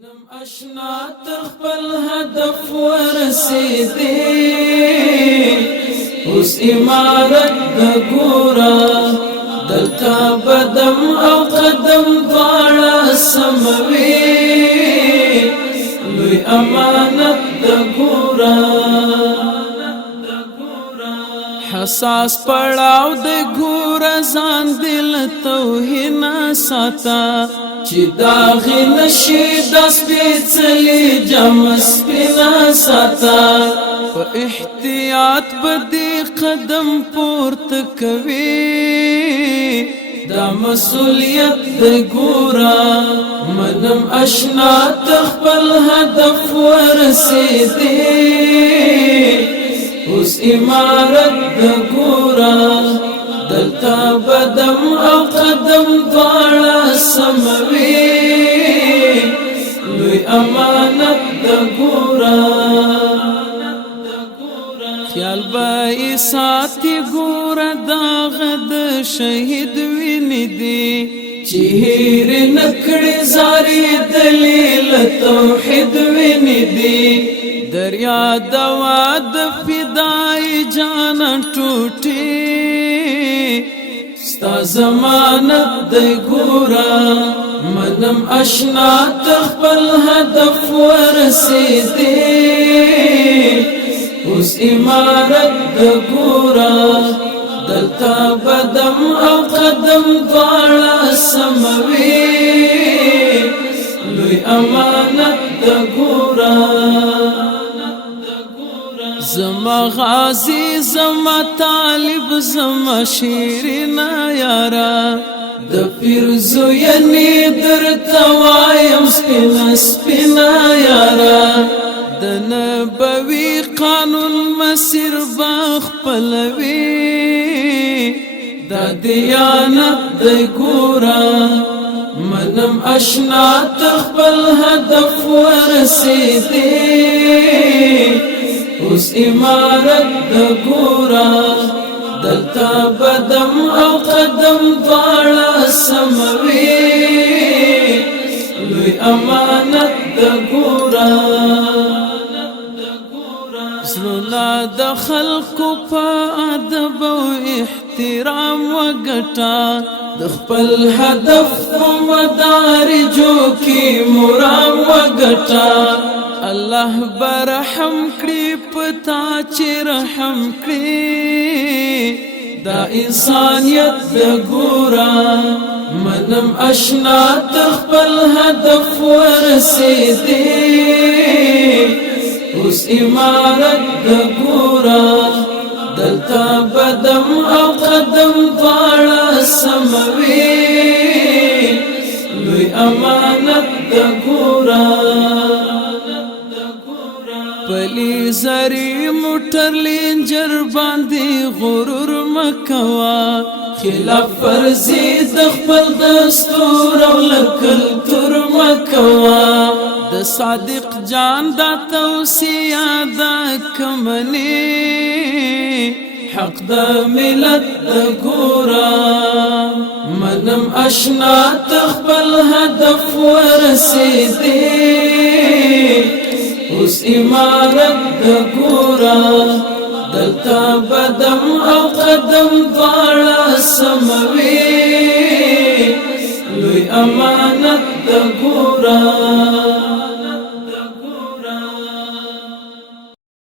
منم اشنا تخبل هدف ورسیدی اوس امارت د ګورا دلتا بدم او قدم دواړه سموي لوی امانت د ګورا حساس پړاو د ګورا ځان دل توهین ساتا چې داغی نشي د سپېڅلي جام سپینا ساتا په احتیاط بدی قدم پورته کوي دا مسؤلیت د ګورا منم اشنا تخبل هدف ورسیدی اوس امارت د ګورا دلتا بدم او قدم دواړه سموي لوی امانت د ګورا خیال به ساتي ګورا داغه د شهید ویني دي چې هیر نکړي زاري دلیل توحید ویني دي دریا دوا د فدای جان ټوټي ستا ضمانت دی ګورا منم اشنا تخبل هدف ورسیدی اوس امارت د ګورا دلتا بدم او قدم دواړه سموي لوی امانت د ګورا زما غازی زما طالب زما شیرنا یارا د پیرزو ینی در توایم سپینا سپینا یارا د نبوی قانون مسیر باخ پلوی دا دیانت دی ګورا منم اشنا تخبل هدف ورسیدی اوس امارت د ګورا دلتا بدم او قدم دواړه سموي لوی امانت د ګورا زړه د خلکو په ادب او احترام وګټا د خپل هدف په مدارجو کې مرام وګټا الله برحم کړي پتا چې رحم کړي دا انسانیت د ګورا منم اشنا تخبل هدف ورسیدی اوس امارت د ګورا دلتا بدم او قدم دواړه سموي لوی امانت د ګورا پلی زری موټر لینجر باندې غرور مکوا خلاف فرضی د خپل دستور او لکل تر مکوا د صادق جان دا توصیه دا کمنی حق د ملت د ګورا منم اشنا تخبل هدف ورسیدی اوس امارت د ګورا دلتا بدم او قدم دواړه سموي لوی امانت